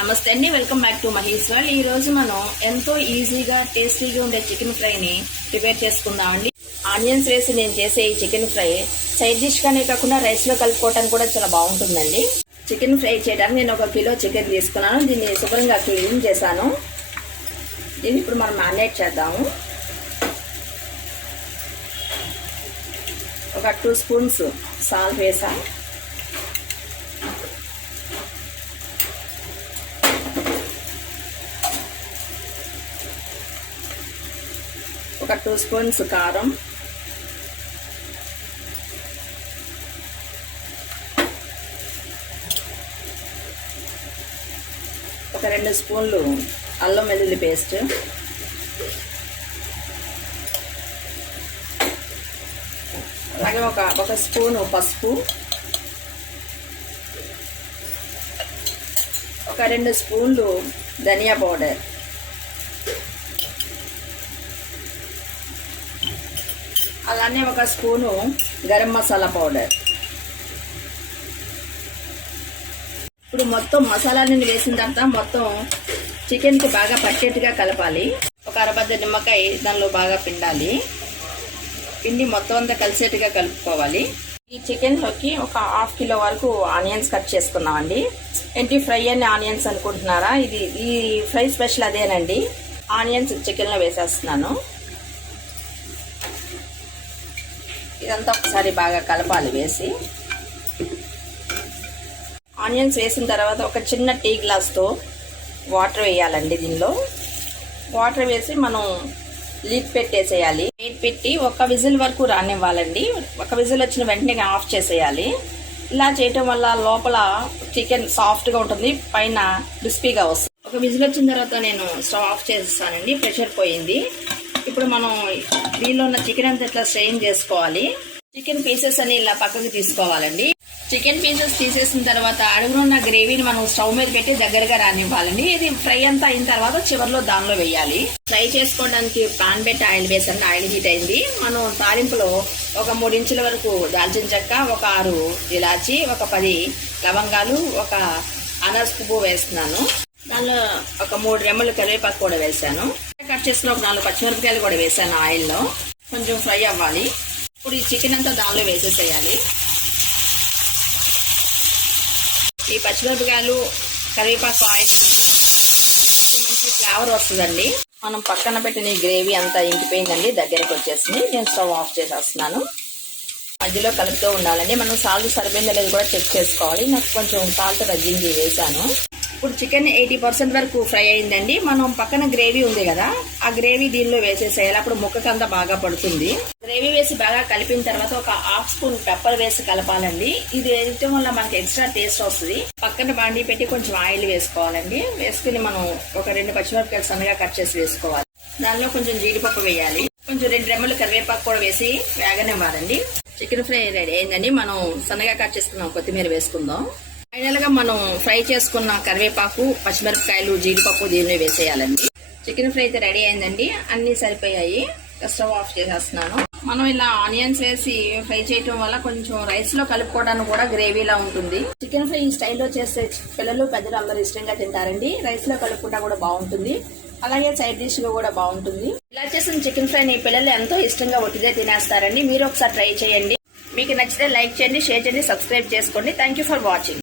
నమస్తే అండి, welcome back to Mahesh world. ఈ రోజు మనం ఎంతో ఈజీగా టేస్టీగా ఉండే చికెన్ ఫ్రైని ప్రిపేర్ చేసుకుందామండి. ఆనియన్స్ వేసి నేను చేసే ఈ చికెన్ ఫ్రై సైడ్ డిష్ గానే కాకుండా రైస్ లో కలుపుకోవడానికి కూడా చాలా బాగుంటుందండి. చికెన్ ఫ్రై చేయడానికి నేను 1 కిలో చికెన్ తీసుకున్నాను. దీన్ని శుభ్రంగా క్లీన్ చేశాను. దీన్ని ఇప్పుడు మనం మ్యారినేట్ చేద్దాము. ఒక 2 స్పూన్స్ సాల్ట్ వేసాం. ఒక 2 స్పూన్స్ కారం, ఒక 2 స్పూన్లు అల్లం వెల్లుల్లి పేస్ట్, అలాగే ఒక స్పూను పసుపు, ఒక 2 స్పూన్లు ధనియా పౌడర్, అలానే ఒక స్పూను గరం మసాలా పౌడర్. ఇప్పుడు మొత్తం మసాలాన్ని వేసిన తర్వాత మొత్తం చికెన్కి బాగా పట్టేట్టుగా కలపాలి. ఒక అరబద్ద నిమ్మకాయ దానిలో బాగా పిండాలి. పిండి మొత్తం అంతా కలిసేట్టుగా కలుపుకోవాలి. ఈ చికెన్లోకి ఒక 1/2 కిలో వరకు ఆనియన్స్ కట్ చేసుకున్నామండి. ఏంటి ఫ్రై అని ఆనియన్స్ అనుకుంటున్నారా? ఈ ఫ్రై స్పెషల్ అదేనండి. ఆనియన్స్ చికెన్లో వేసేస్తున్నాను. ఇదంతా ఒకసారి బాగా కలపాలి. వేసి ఆనియన్స్ వేసిన తర్వాత ఒక చిన్న టీ గ్లాస్తో వాటర్ వేయాలండి. దీనిలో వాటర్ వేసి మనం లిడ్ పెట్టేసేయాలి. లిడ్ పెట్టి 1 విజిల్ వరకు రానివ్వాలండి. 1 విజిల్ వచ్చిన వెంటనే ఆఫ్ చేసేయాలి. ఇలా చేయటం వల్ల లోపల చికెన్ సాఫ్ట్గా ఉంటుంది, పైన క్రిస్పీగా వస్తుంది. 1 విజిల్ వచ్చిన తర్వాత నేను స్టవ్ ఆఫ్ చేసేస్తానండి. ప్రెషర్ పోయింది. ఇప్పుడు మనం దీనిలో ఉన్న చికెన్ అంతా ఇట్లా స్ట్రెయిన్ చేసుకోవాలి. చికెన్ పీసెస్ అని ఇలా పక్కకి తీసుకోవాలండి. చికెన్ పీసెస్ తీసేసిన తర్వాత అడుగునున్న గ్రేవీని మనం స్టవ్ మీద పెట్టి దగ్గరగా రానివ్వాలండి. ఇది ఫ్రై అంతా అయిన తర్వాత చివరిలో దానిలో వేయాలి. ఫ్రై చేసుకోవడానికి పాన్ పెట్టి ఆయిల్ వేసాను. ఆయిల్ హీట్ అయింది. మనం తాలింపులో ఒక 3 ఇంచుల వరకు దాల్చిన చెక్క, ఒక 6 ఇలాచి, ఒక 10 లవంగాలు, ఒక అనాస పువ్వు వేస్తున్నాను. దానిలో ఒక 3 రెమ్మలు కరివేపాకు కూడా వేసాను. కట్ చేసుకుని ఒక 4 పచ్చిమిరపకాయలు కూడా వేసాను. ఆయిల్లో కొంచెం ఫ్రై అవ్వాలి. ఇప్పుడు ఈ చికెన్ అంతా దానిలో వేసేసేయాలి. ఈ పచ్చిమిరపకాయలు, కరివేపాకు ఆయిల్ మంచి ఫ్లేవర్ వస్తుందండి. మనం పక్కన పెట్టిన ఈ గ్రేవీ అంతా ఇంకిపోయిందండి, దగ్గరకు వచ్చేసింది. నేను స్టవ్ ఆఫ్ చేసేస్తున్నాను. మధ్యలో కలుపుతూ ఉండాలండి. మనం సాల్ట్ సరిపోయిందో లేదో కూడా చెక్ చేసుకోవాలి. నాకు కొంచెం సాల్ట్ తగ్గింది వేసాను. ఇప్పుడు చికెన్ 80% వరకు ఫ్రై అయిందండి. మనం పక్కన గ్రేవీ ఉంది కదా, ఆ గ్రేవీ దీనిలో వేసేసేయాలి. అప్పుడు ముక్కకంతా బాగా పడుతుంది. గ్రేవీ వేసి బాగా కలిపిన తర్వాత ఒక 1/2 స్పూన్ పెప్పర్ వేసి కలపాలండి. ఇది వేయటం వల్ల మనకి ఎక్స్ట్రా టేస్ట్ వస్తుంది. పక్కన బాండీ పెట్టి కొంచెం ఆయిల్ వేసుకోవాలండి. వేసుకుని మనం ఒక 2 పచ్చిమిరపకాయలు సన్నగా కట్ చేసి వేసుకోవాలి. దానిలో కొంచెం జీడిపప్పు వేయాలి. కొంచెం 2 రెమ్మలు కరివేపాకు కూడా వేసి వేగనివ్వాలండి. చికెన్ ఫ్రై రెడీ అయిందండి. మనం సన్నగా కట్ చేసుకున్నాం కొత్తిమీర వేసుకుందాం. ఫైనల్ గా మనం ఫ్రై చేసుకున్న కరివేపాకు, పచ్చిమిరపకాయలు, జీడిపప్పు దీనిలో వేసేయాలండి. చికెన్ ఫ్రై అయితే రెడీ అయిందండి. అన్ని సరిపోయాయి. స్టవ్ ఆఫ్ చేసేస్తున్నాను. మనం ఇలా ఆనియన్స్ వేసి ఫ్రై చేయటం వల్ల కొంచెం రైస్ లో కలుపుకోవడానికి కూడా గ్రేవీలా ఉంటుంది. చికెన్ ఫ్రై ఈ స్టైల్లో చేస్తే పిల్లలు పెద్దలు అందరూ ఇష్టంగా తింటారండి. రైస్ లో కలుపుకుంటా కూడా బాగుంటుంది. అలాగే సైడ్ డిష్ గా కూడా బాగుంటుంది. ఇలా చేసిన చికెన్ ఫ్రైని పిల్లలు ఎంతో ఇష్టంగా ఒట్టిదే తినేస్తారండి. మీరు ఒకసారి ట్రై చేయండి. మీకు నచ్చితే లైక్ చేయండి, షేర్ చేయండి, సబ్స్క్రైబ్ చేసుకోండి. Thank you for watching.